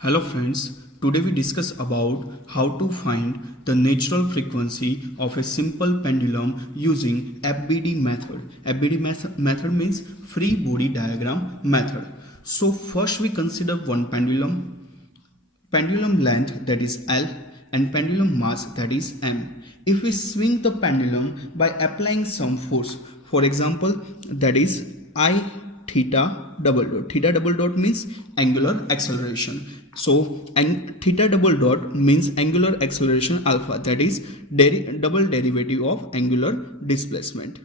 Hello friends, today we discuss about how to find the natural frequency of a simple pendulum using FBD method. FBD method means free body diagram method. So first we consider one pendulum length that is L and pendulum mass that is M. If we swing the pendulum by applying some force, for example that is I theta double dot. Theta double dot means angular acceleration. So and theta double dot means angular acceleration alpha, that is double derivative of angular displacement.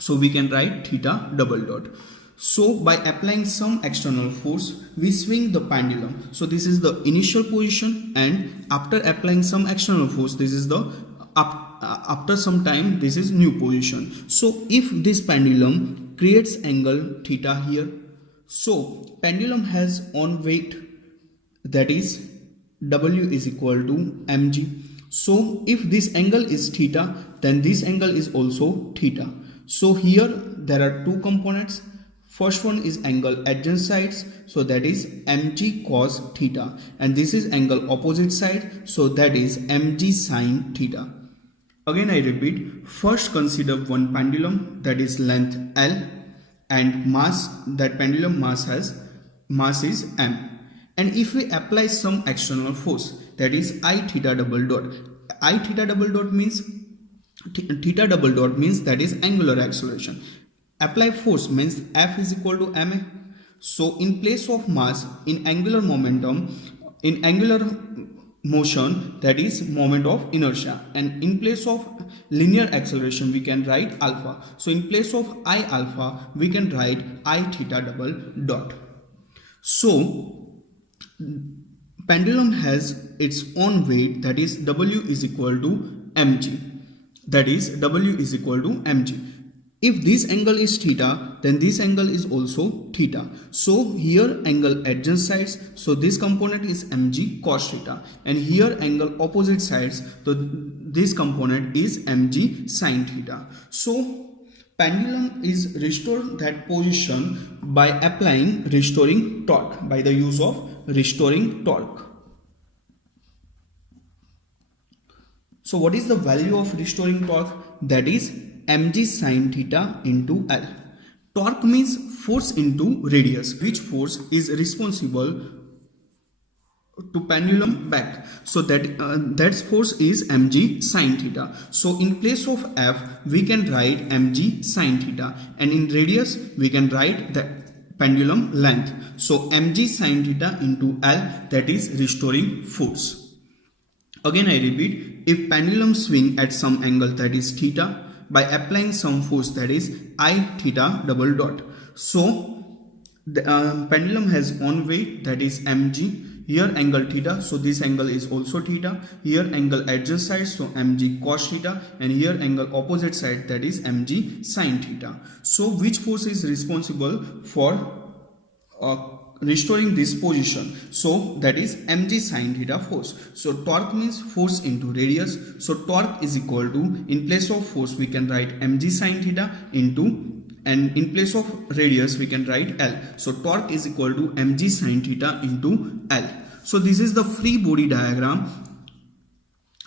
So we can write theta double dot. So by applying some external force, we swing the pendulum. So this is the initial position, and after applying some external force, this is the after some time, this is new position. So if this pendulum creates angle theta here, so pendulum has on weight, that is W is equal to mg. So if this angle is theta, then this angle is also theta. So here there are two components. First one is angle adjacent sides, so that is mg cos theta, and this is angle opposite side, so that is mg sin theta. Again I repeat, first consider one pendulum that is length L and mass, that pendulum mass is m. And if we apply some external force, that is I theta double dot. I theta double dot means that is angular acceleration. Apply force means F is equal to ma. So in place of mass, in angular momentum, in angular motion, that is moment of inertia, and in place of linear acceleration we can write alpha. So in place of I alpha we can write I theta double dot. So pendulum has its own weight, that is W is equal to mg, that is W is equal to mg. If this angle is theta, then this angle is also theta. So here angle adjacent sides, so this component is mg cos theta, and here angle opposite sides, so this component is mg sin theta. So pendulum is restored that position by applying restoring torque, by the use of restoring torque. So what is the value of restoring torque? That is mg sin theta into L. Torque means force into radius, which force is responsible to pendulum back. So that force is mg sin theta. So in place of F we can write mg sin theta, and in radius we can write the pendulum length. So mg sin theta into L, that is restoring force. Again I repeat, if pendulum swing at some angle that is theta, by applying some force, that is I theta double dot. So the pendulum has on weight, that is mg. Here angle theta, so this angle is also theta. Here angle adjacent side, so mg cos theta, and here angle opposite side, that is mg sin theta. So which force is responsible for restoring this position? So that is mg sin theta force. So torque means force into radius. So torque is equal to, in place of force we can write mg sin theta into, and in place of radius we can write L. So torque is equal to mg sin theta into L. So this is the free body diagram.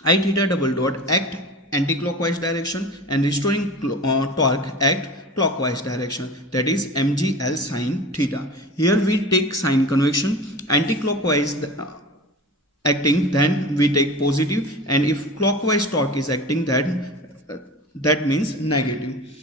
I theta double dot act anti-clockwise direction, and restoring torque act clockwise direction, that is mgl sin theta. Here we take sign convention, anti-clockwise acting, then we take positive, and if clockwise torque is acting, that means negative.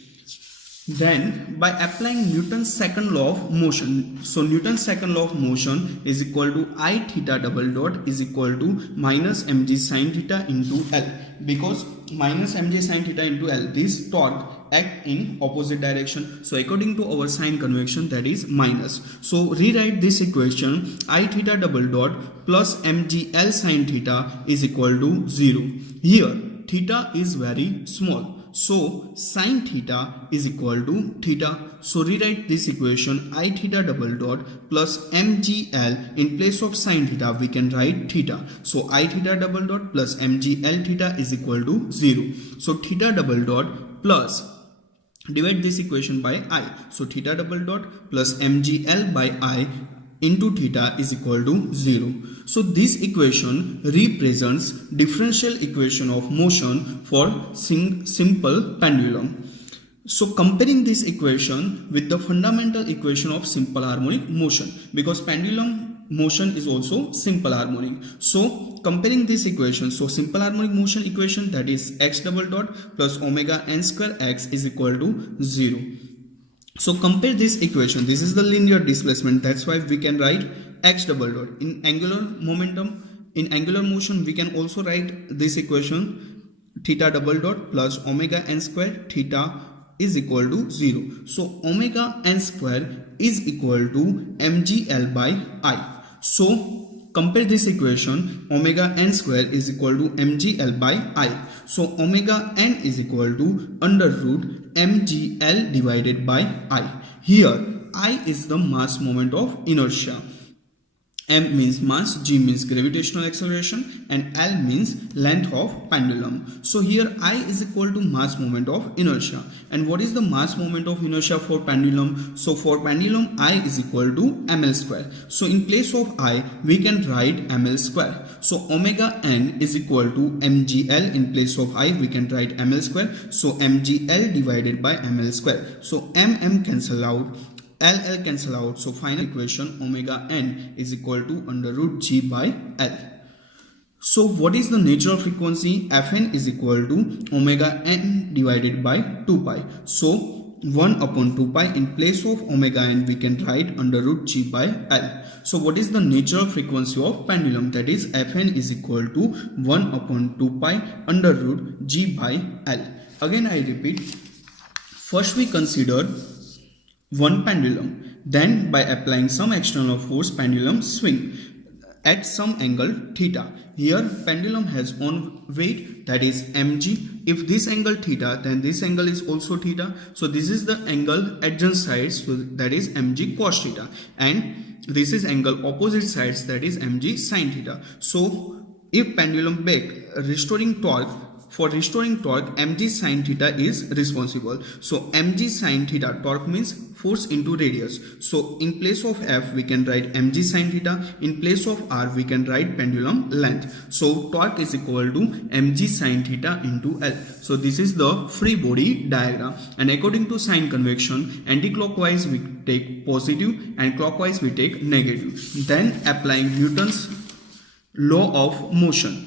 Then by applying Newton's second law of motion, so Newton's second law of motion is equal to I theta double dot is equal to minus mg sin theta into L, because minus mg sin theta into L, this torque act in opposite direction. So according to our sign convention, that is minus. So rewrite this equation, I theta double dot plus mg L sin theta is equal to 0. Here theta is very small, so sin theta is equal to theta. So rewrite this equation, I theta double dot plus mgl, in place of sin theta we can write theta. So I theta double dot plus mgl theta is equal to 0. So theta double dot plus, divide this equation by I. So theta double dot plus mgl by I into theta is equal to 0. So this equation represents differential equation of motion for simple pendulum. So comparing this equation with the fundamental equation of simple harmonic motion, because pendulum motion is also simple harmonic. So comparing this equation, so simple harmonic motion equation, that is x double dot plus omega n square x is equal to 0. So compare this equation. This is the linear displacement. That's why we can write x double dot. In angular momentum, in angular motion, we can also write this equation, theta double dot plus omega n square theta is equal to 0. So omega n square is equal to mgl by I. So compare this equation, omega n square is equal to mgl by I. So omega n is equal to under root mgl divided by I. Here I is the mass moment of inertia. M means mass, G means gravitational acceleration, and L means length of pendulum. So here I is equal to mass moment of inertia. And what is the mass moment of inertia for pendulum? So for pendulum, I is equal to ml square. So in place of I, we can write ml square. So omega n is equal to mgl. In place of I, we can write ml square. So mgl divided by ml square. So mm cancel out, LL cancel out. So final equation, omega n is equal to under root G by L. So what is the natural frequency? Fn is equal to omega n divided by 2 pi. So 1 upon 2 pi. In place of omega n, we can write under root G by L. So what is the natural frequency of pendulum? That is Fn is equal to 1 upon 2 pi under root G by L. Again I repeat, first we consider one pendulum, then by applying some external force, pendulum swing at some angle theta. Here pendulum has one weight, that is mg. If this angle theta, then this angle is also theta. So this is the angle adjacent sides, so that is mg cos theta, and this is angle opposite sides, that is mg sin theta. So if pendulum back, restoring torque, for restoring torque, mg sin theta is responsible. So mg sin theta, torque means force into radius. So in place of F, we can write mg sin theta. In place of R, we can write pendulum length. So torque is equal to mg sin theta into L. So this is the free body diagram. And according to sign convection, anti-clockwise we take positive and clockwise we take negative. Then applying Newton's law of motion.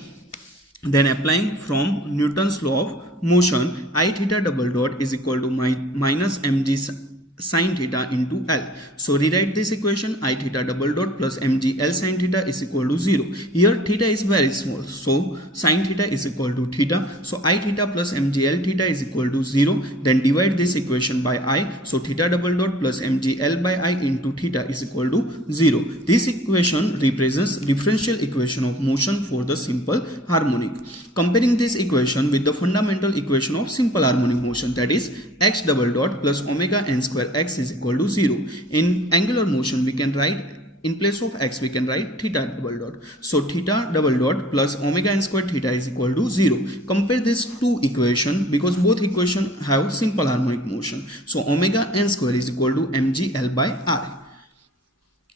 Then applying from Newton's law of motion, I theta double dot is equal to minus mg sin theta into L. So rewrite this equation, I theta double dot plus mg L sin theta is equal to 0. Here theta is very small, so sin theta is equal to theta. So I theta plus mg L theta is equal to 0. Then divide this equation by I. So theta double dot plus mg L by I into theta is equal to 0. This equation represents differential equation of motion for the simple harmonic. Comparing this equation with the fundamental equation of simple harmonic motion, that is x double dot plus omega n square x is equal to 0. In angular motion, we can write, in place of x, we can write theta double dot. So theta double dot plus omega n square theta is equal to 0. Compare these two equations because both equations have simple harmonic motion. So omega n square is equal to mgl by r.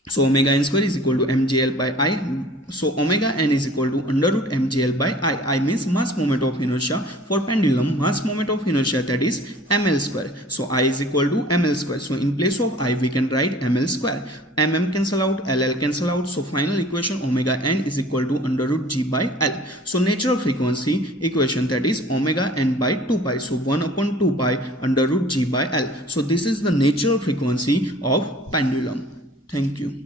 So omega n square is equal to mgl by I. So omega n is equal to under root mgl by I. I means mass moment of inertia. For pendulum, mass moment of inertia, that is ml square. So I is equal to ml square. So in place of I, we can write ml square. Mm cancel out, ll cancel out. So final equation, omega n is equal to under root g by l. So natural frequency equation, that is omega n by 2 pi. So 1 upon 2 pi under root g by l. So this is the natural frequency of pendulum. Thank you.